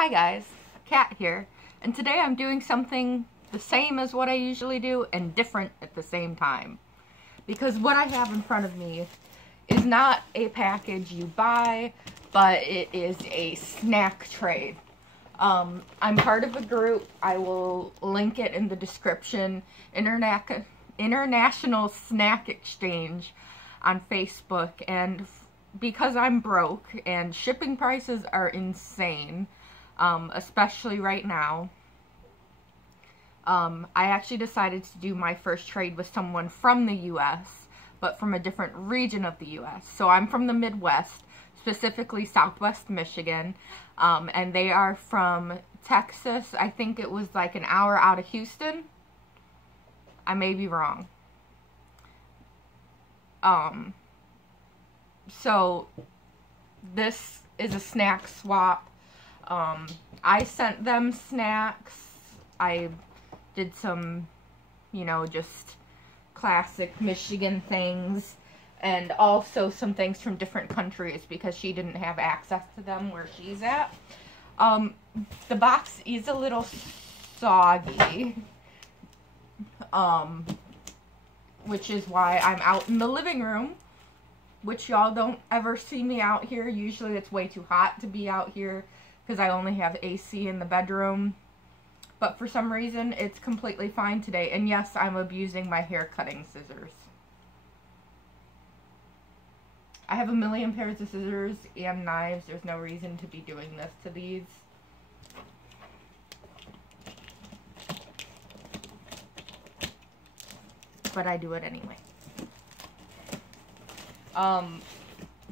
Hi guys, Kat here, and today I'm doing something the same as what I usually do and different at the same time. Because what I have in front of me is not a package you buy, but it is a snack tray. I'm part of a group, I will link it in the description, International Snack Exchange on Facebook, and because I'm broke and shipping prices are insane, especially right now, I actually decided to do my first trade with someone from the U.S., but from a different region of the U.S. So I'm from the Midwest, specifically Southwest Michigan, and they are from Texas. I think it was like an hour out of Houston. I may be wrong. So this is a snack swap. I sent them snacks. I did some, just classic Michigan things, and also some things from different countries because she didn't have access to them where she's at. The box is a little soggy, which is why I'm out in the living room, which y'all don't ever see me out here. Usually it's way too hot to be out here because I only have AC in the bedroom. But for some reason, it's completely fine today. And yes, I'm abusing my hair cutting scissors. I have a million pairs of scissors and knives. There's no reason to be doing this to these. But I do it anyway.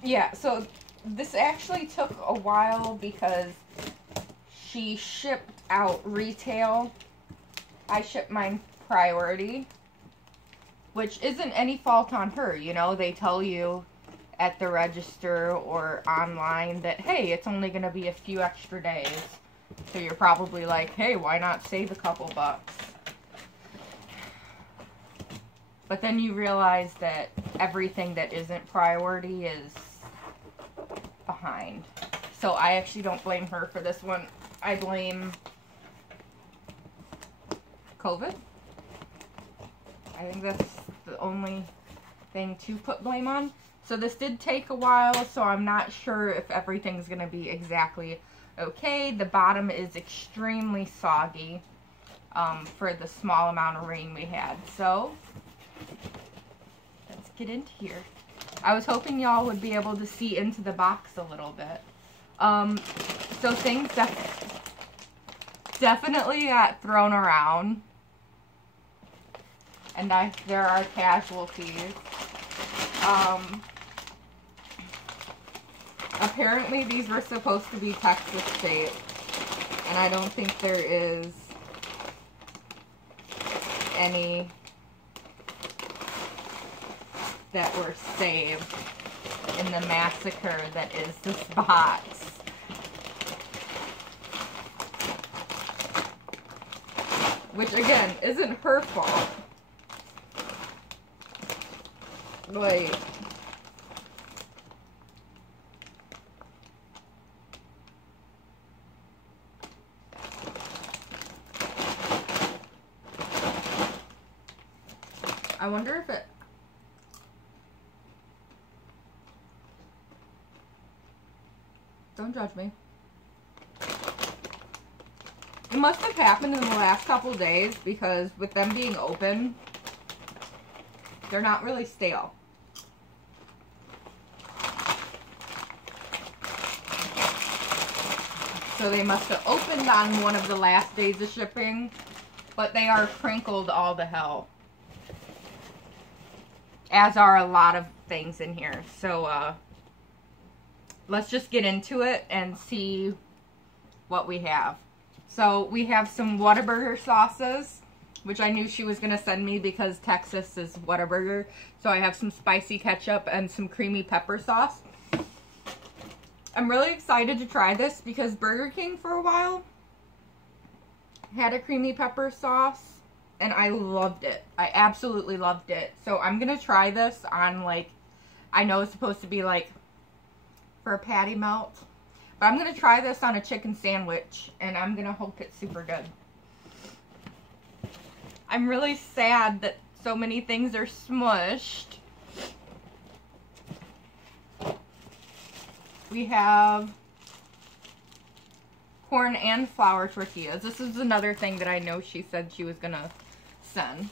Yeah, so this actually took a while because she shipped out retail. I shipped mine priority, which isn't any fault on her. They tell you at the register or online that, hey, it's only going to be a few extra days. So you're probably like, hey, why not save a couple bucks? But then you realize that everything that isn't priority is behind. So I actually don't blame her for this one. I blame COVID. I think that's the only thing to put blame on. So this did take a while, so I'm not sure if everything's going to be exactly okay. The bottom is extremely soggy for the small amount of rain we had. So let's get into here. I was hoping y'all would be able to see into the box a little bit. So things definitely got thrown around. And there are casualties. Apparently these were supposed to be Texas state. And I don't think there is any that were saved in the massacre that is this box. Which again isn't her fault. Like, I wonder if it... Don't judge me. It must have happened in the last couple days because with them being open, they're not really stale. So they must have opened on one of the last days of shipping, but they are crinkled all to hell. As are a lot of things in here. So, let's just get into it and see what we have. So, we have some Whataburger sauces, which I knew she was going to send me because Texas is Whataburger. So, I have some spicy ketchup and some creamy pepper sauce. I'm really excited to try this because Burger King for a while had a creamy pepper sauce and I loved it. I absolutely loved it. So I'm going to try this on, like, I know it's supposed to be like for a patty melt, But I'm going to try this on a chicken sandwich, and I'm going to hope it's super good. I'm really sad that so many things are smushed. We have corn and flour tortillas. This is another thing that I know she said she was going to send.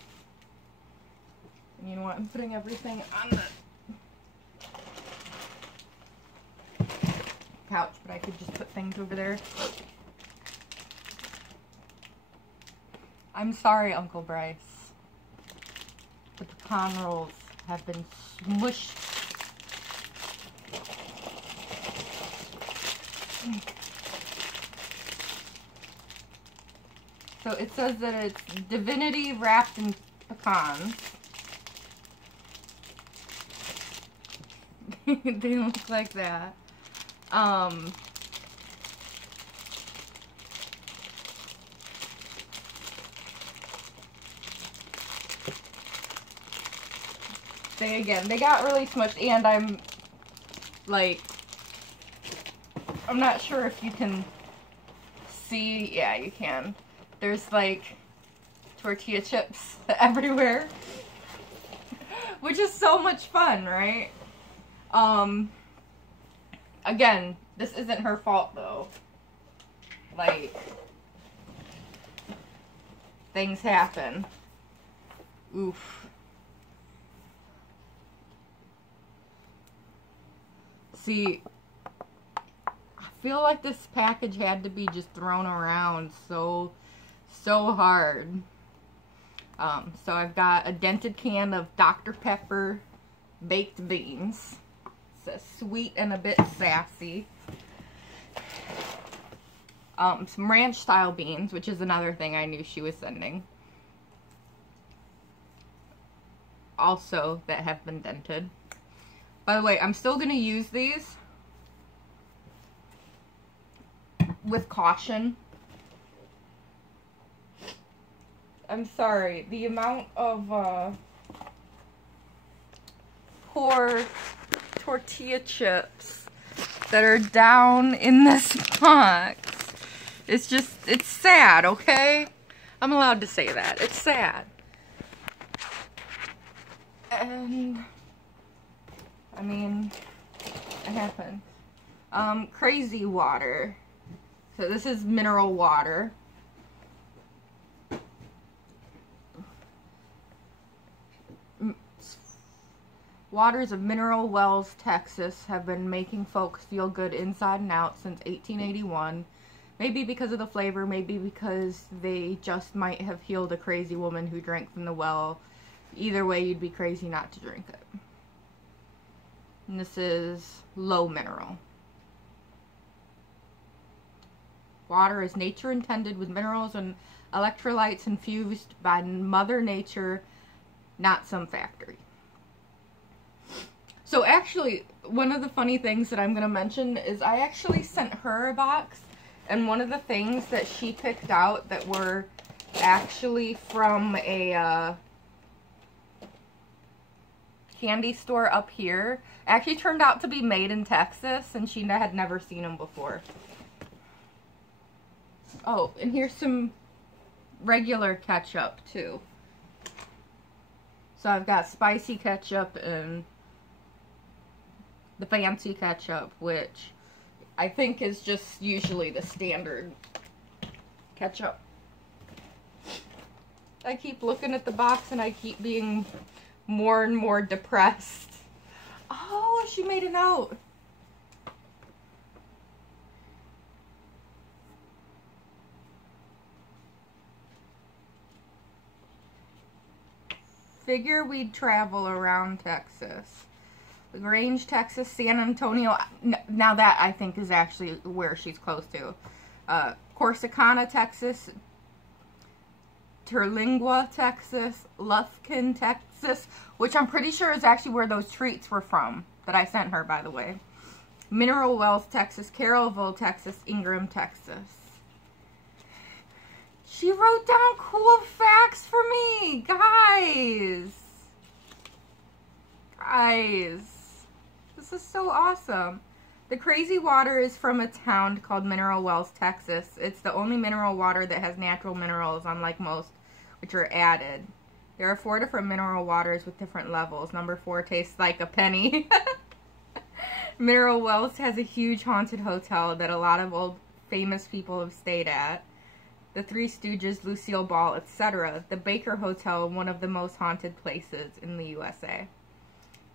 And you know what? I'm putting everything on the couch, but I could just put things over there. I'm sorry, Uncle Bryce. The pecan rolls have been smushed. So it says that it's divinity wrapped in pecans. They look like that. They got really smushed, and I'm not sure if you can see. Yeah, you can. There's like tortilla chips everywhere, which is so much fun, right? Again, this isn't her fault though. Like, things happen. Oof. See, I feel like this package had to be just thrown around so hard. So I've got a dented can of Dr. Pepper baked beans. It says sweet and a bit sassy. Some ranch style beans, which is another thing I knew she was sending. Also that have been dented. By the way, I'm still going to use these with caution. I'm sorry, the amount of poor tortilla chips that are down in this box. It's sad, okay? I'm allowed to say that. It's sad. And I mean, it happens. Crazy water. So this is mineral water. Waters of Mineral Wells, Texas have been making folks feel good inside and out since 1881. Maybe because of the flavor, maybe because they just might have healed a crazy woman who drank from the well. Either way, you'd be crazy not to drink it. And this is low mineral. Water is nature intended with minerals and electrolytes infused by Mother Nature, not some factory. So actually, one of the funny things that I'm going to mention is I actually sent her a box, and one of the things that she picked out that were actually from a candy store up here actually turned out to be made in Texas, and she had never seen them before. Oh, and here's some regular ketchup too. So I've got spicy ketchup and the fancy ketchup, which I think is just usually the standard ketchup. I keep looking at the box and I keep being more and more depressed. Oh, she made a note. Figure we'd travel around Texas. LaGrange, Texas, San Antonio. Now that I think is actually where she's close to. Corsicana, Texas. Terlingua, Texas. Lufkin, Texas. Which I'm pretty sure is actually where those treats were from. That I sent her, by the way. Mineral Wells, Texas. Carrollville, Texas. Ingram, Texas. She wrote down cool facts for me. Guys. This is so awesome. The crazy water is from a town called Mineral Wells, Texas. It's the only mineral water that has natural minerals, unlike most, which are added. There are 4 different mineral waters with different levels. Number 4 tastes like a penny. Mineral Wells has a huge haunted hotel that a lot of old famous people have stayed at. The Three Stooges, Lucille Ball, etc. The Baker Hotel, one of the most haunted places in the USA.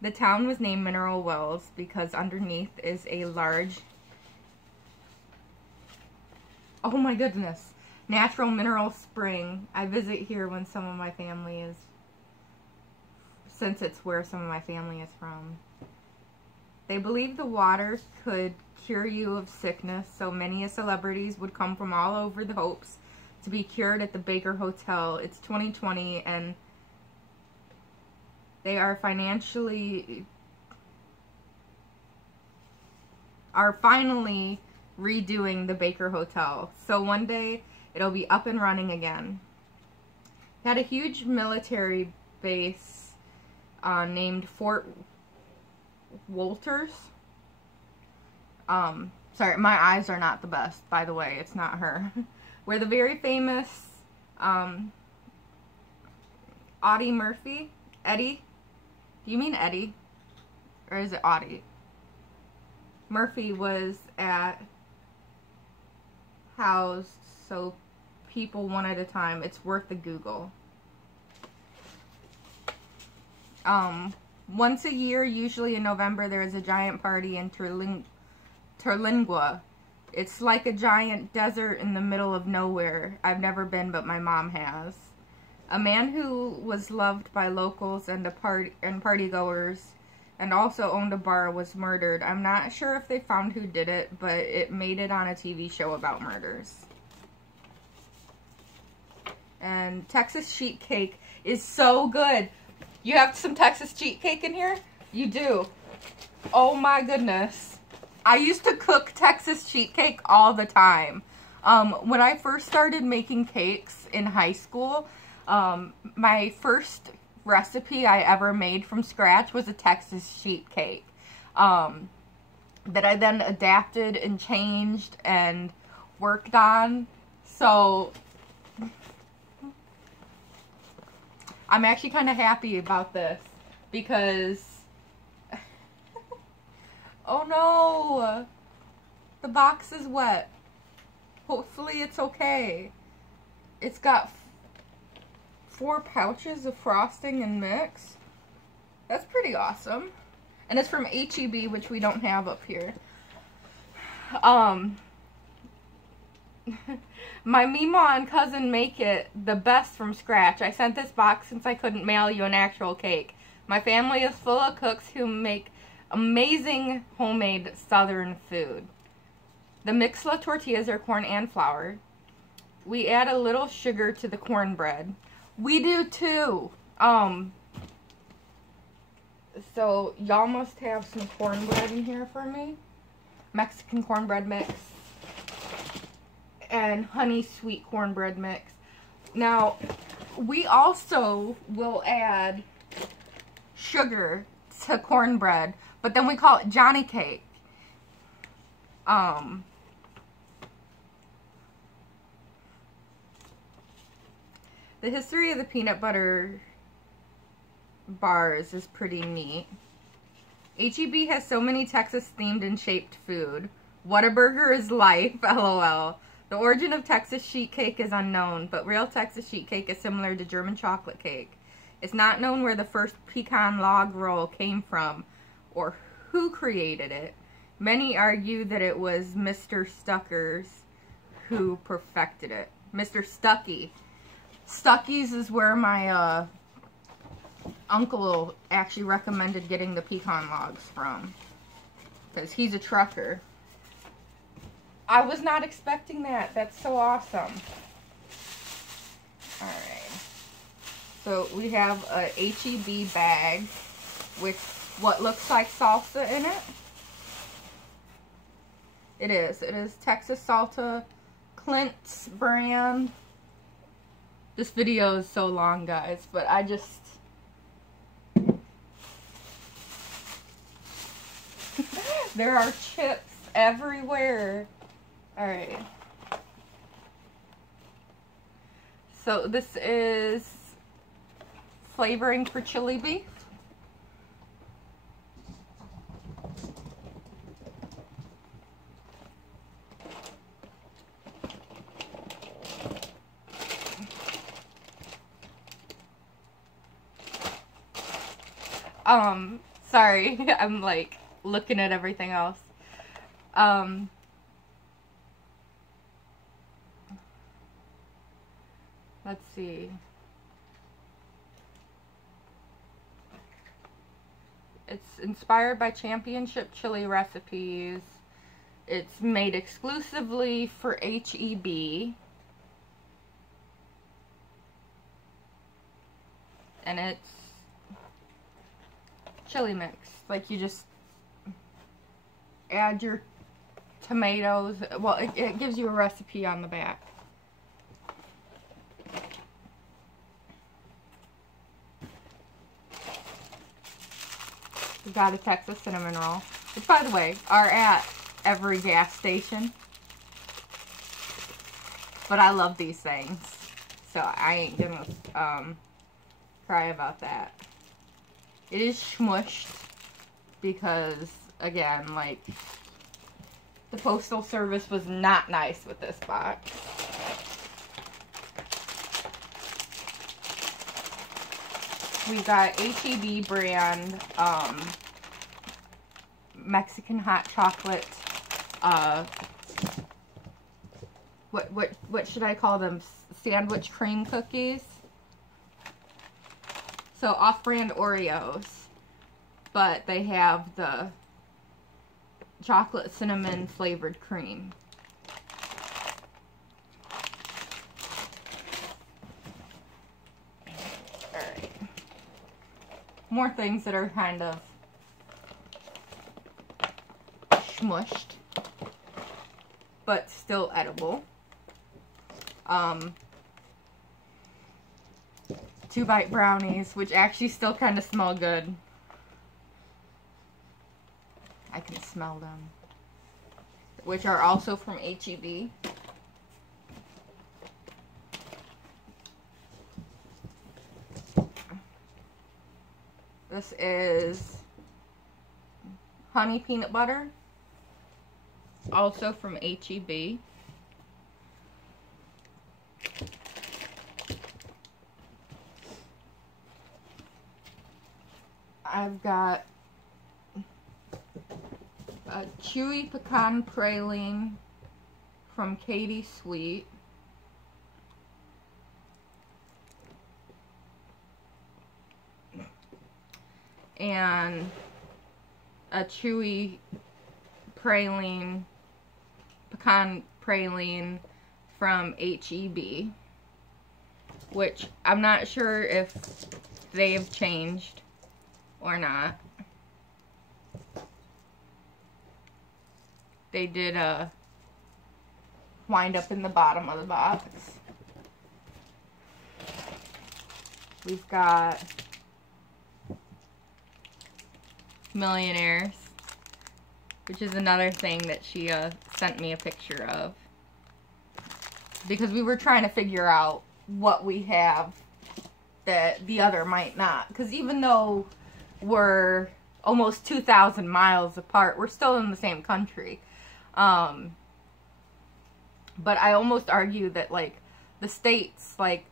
The town was named Mineral Wells because underneath is a large, oh my goodness, natural mineral spring. I visit here when some of my family is, since it's where some of my family is from. They believe the water could cure you of sickness, so many celebrities would come from all over the hopes to be cured at the Baker Hotel. It's 2020 and they are finally redoing the Baker Hotel. So one day it'll be up and running again. It had a huge military base named Fort Wolters. Sorry, my eyes are not the best, by the way. It's not her. Where the very famous Audie Murphy, Eddie? Do you mean Eddie? Or is it Audie? Murphy was housed, so people one at a time. It's worth the Google. Once a year, usually in November, there is a giant party in Terlingua. It's like a giant desert in the middle of nowhere. I've never been, but my mom has. A man who was loved by locals and partygoers and also owned a bar was murdered. I'm not sure if they found who did it, but it made it on a TV show about murders. And Texas sheet cake is so good. You have some Texas sheet cake in here? You do. Oh my goodness. I used to cook Texas sheet cake all the time. When I first started making cakes in high school, my first recipe I ever made from scratch was a Texas sheet cake. That I then adapted and changed and worked on. So I'm actually kind of happy about this because oh no, the box is wet. Hopefully it's okay. It's got 4 pouches of frosting and mix. That's pretty awesome. And it's from H-E-B, which we don't have up here. My Meemaw and cousin make it the best from scratch. I sent this box since I couldn't mail you an actual cake. My family is full of cooks who make amazing homemade southern food. The Mixla tortillas are corn and flour. We add a little sugar to the cornbread. We do too. So y'all must have some cornbread in here for me. Mexican cornbread mix. And honey sweet cornbread mix. Now, we also will add sugar to cornbread, but then we call it Johnny cake. The history of the peanut butter bars is pretty neat. H-E-B has so many Texas-themed and shaped food. Whataburger is life, LOL. The origin of Texas sheet cake is unknown, but real Texas sheet cake is similar to German chocolate cake. It's not known where the first pecan log roll came from or who created it. Many argue that it was Mr. Stuckers who perfected it. Mr. Stuckey. Stuckey's is where my uncle actually recommended getting the pecan logs from, because he's a trucker. I was not expecting that. That's so awesome. Alright. So we have a H-E-B bag with what looks like salsa in it. It is. It is Texas Salsa, Clint's brand. This video is so long, guys, but I just... There are chips everywhere. Alright. So this is flavoring for chili beef. Sorry, I'm like looking at everything else. Let's see. It's inspired by championship chili recipes. It's made exclusively for H-E-B. And it's chili mix. Like, you just add your tomatoes. Well, it gives you a recipe on the back. We got a Texas cinnamon roll, which, by the way, are at every gas station. But I love these things, so I ain't gonna cry about that. It is smushed because, again, like, the Postal Service was not nice with this box. We got H-E-B brand Mexican hot chocolate. What should I call them? Sandwich cream cookies. So off-brand Oreos, but they have the chocolate cinnamon flavored cream. Alright. More things that are kind of smushed, but still edible. 2-bite brownies, which actually still kind of smell good. I can smell them. Which are also from H-E-B. This is honey peanut butter, also from H-E-B. I've got a chewy pecan praline from Katie Sweet. And a chewy praline, pecan praline from H-E-B, which I'm not sure if they have changed or not. They did wind up in the bottom of the box. We've got Millionaires, which is another thing that she sent me a picture of, because we were trying to figure out what we have that the other might not, because even though we're almost 2,000 miles apart, we're still in the same country. But I almost argue that, like, the states, like,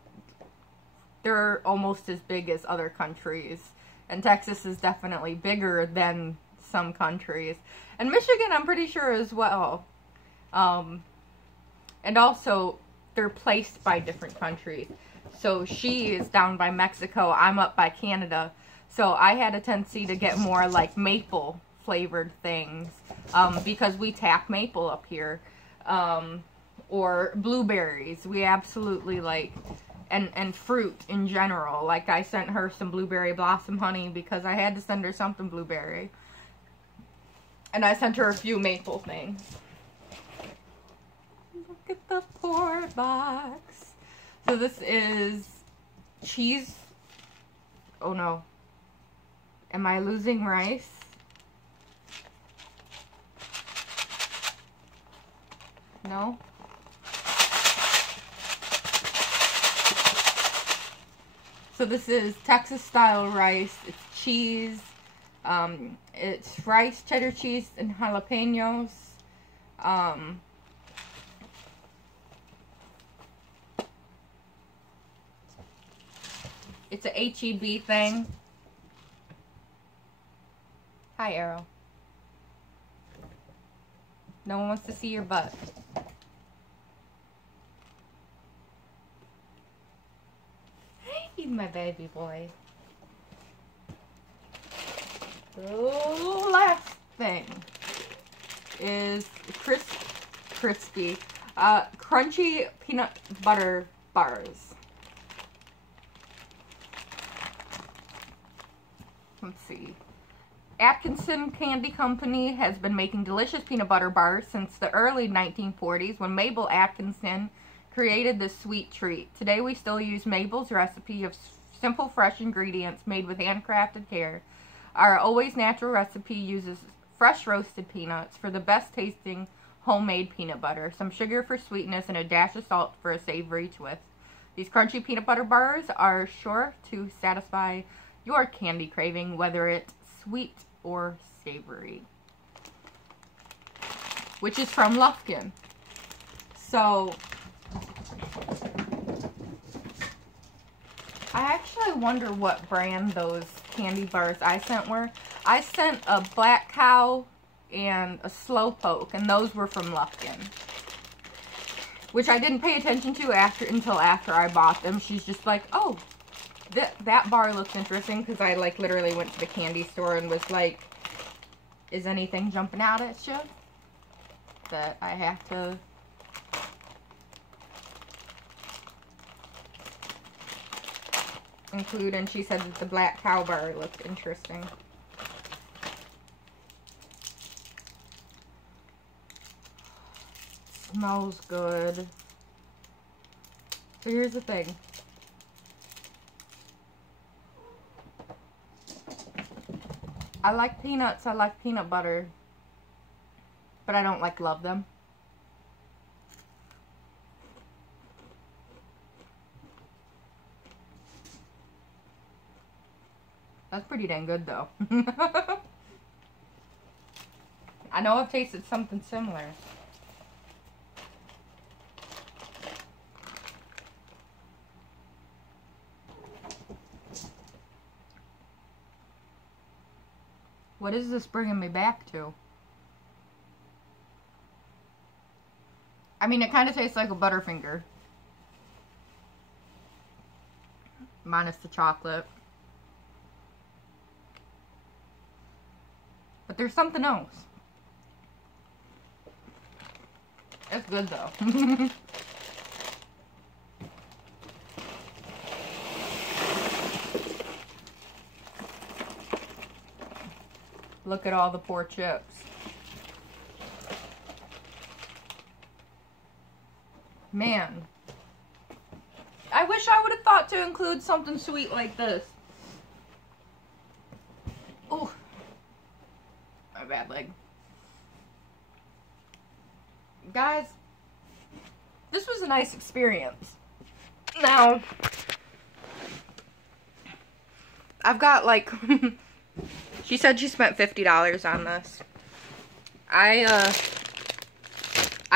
they're almost as big as other countries. And Texas is definitely bigger than some countries. And Michigan, I'm pretty sure, as well. And also, they're placed by different countries. So she is down by Mexico. I'm up by Canada. So I had a tendency to get more, like, maple flavored things. Because we tap maple up here. Or blueberries. We absolutely, like... And fruit in general. Like, I sent her some blueberry blossom honey because I had to send her something blueberry. And I sent her a few maple things. Look at the poor box. So this is cheese. Oh no. Am I losing rice? No? So this is Texas style rice. It's cheese. It's rice, cheddar cheese, and jalapenos. It's a HEB thing. Hi, Arrow. No one wants to see your butt. He's my baby boy. The last thing is crispy, crunchy peanut butter bars. Let's see. Atkinson Candy Company has been making delicious peanut butter bars since the early 1940s when Mabel Atkinson created this sweet treat. Today we still use Mabel's recipe of simple, fresh ingredients made with handcrafted care. Our Always Natural recipe uses fresh roasted peanuts for the best tasting homemade peanut butter, some sugar for sweetness, and a dash of salt for a savory twist. These crunchy peanut butter bars are sure to satisfy your candy craving, whether it's sweet or savory. Which is from Lufkin. So I actually wonder what brand those candy bars I sent were. I sent a Black Cow and a Slowpoke, and those were from Lufkin. Which I didn't pay attention to until after I bought them. She's just like, oh, that bar looks interesting, because I like literally went to the candy store and was like, is anything jumping out at you that I have to include? And she said that the Black Cow bar looked interesting. Smells good. So here's the thing. I like peanuts, I like peanut butter, but I don't like love them. That's pretty dang good though. I know I've tasted something similar. What is this bringing me back to? I mean, it kind of tastes like a Butterfinger. Minus the chocolate. But there's something else. It's good though. Look at all the poor chips. Man. I wish I would have thought to include something sweet like this. Oh. My bad leg. Guys, this was a nice experience. Now, I've got like... She said she spent $50 on this. I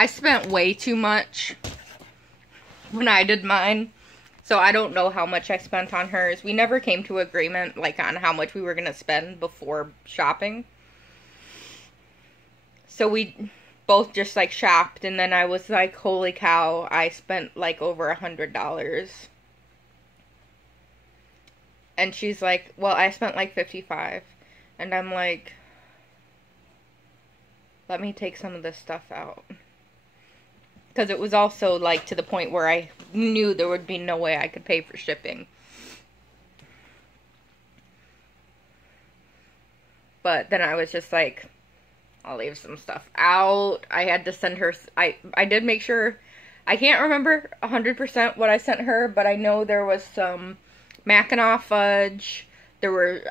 spent way too much when I did mine. So I don't know how much I spent on hers. We never came to agreement like on how much we were going to spend before shopping. So we both just like shopped, and then I was like, holy cow, I spent like over $100. And she's like, well, I spent like $55. And I'm like, let me take some of this stuff out. Because it was also, like, to the point where I knew there would be no way I could pay for shipping. But then I was just like, I'll leave some stuff out. I had to send her, I did make sure, I can't remember 100% what I sent her, but I know there was some Mackinac fudge. There were,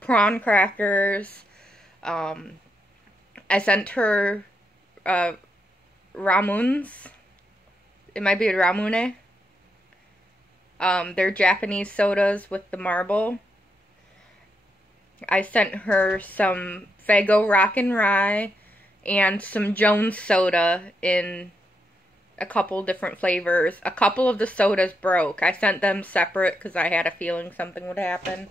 prawn crackers. I sent her Ramones. It might be a Ramune. They're Japanese sodas with the marble. I sent her some Faygo Rockin' Rye and some Jones soda in a couple different flavors. A couple of the sodas broke. I sent them separate because I had a feeling something would happen.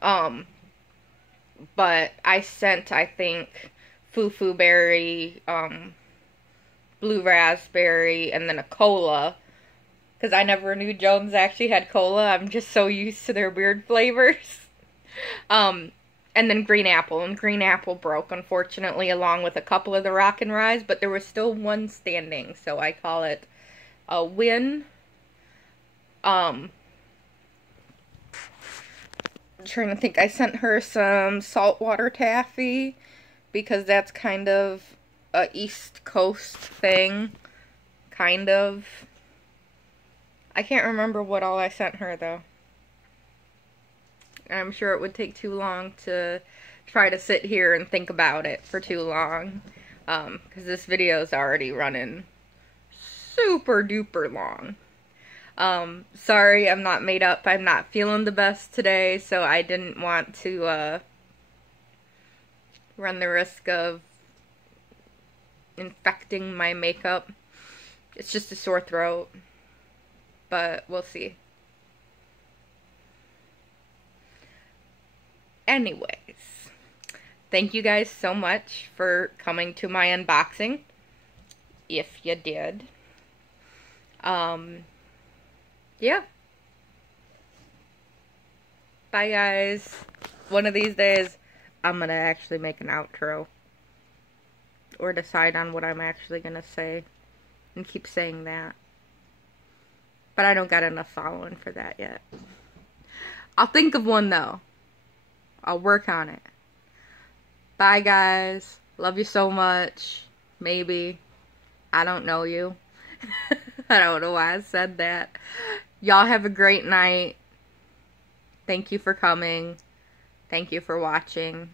But I sent, I think, Foo Berry, Blue Raspberry, and then a cola. Because I never knew Jones actually had cola. I'm just so used to their weird flavors. And then green apple. And green apple broke, unfortunately, along with a couple of the Rockin' Ryes. But there was still one standing. So I call it a win. I'm trying to think. I sent her some saltwater taffy. Because that's kind of a East Coast thing. Kind of. I can't remember what all I sent her, though. I'm sure it would take too long to try to sit here and think about it for too long. Because this video is already running super duper long. Sorry, I'm not made up. I'm not feeling the best today, so I didn't want to run the risk of infecting my makeup. It's just a sore throat. But we'll see. Anyways, thank you guys so much for coming to my unboxing, if you did. Yeah. Bye, guys. One of these days, I'm gonna actually make an outro. Or decide on what I'm actually gonna say. And keep saying that. But I don't got enough following for that yet. I'll think of one, though. I'll work on it. Bye, guys. Love you so much. Maybe. I don't know you. I don't know why I said that. Y'all have a great night. Thank you for coming. Thank you for watching.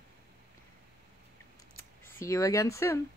See you again soon.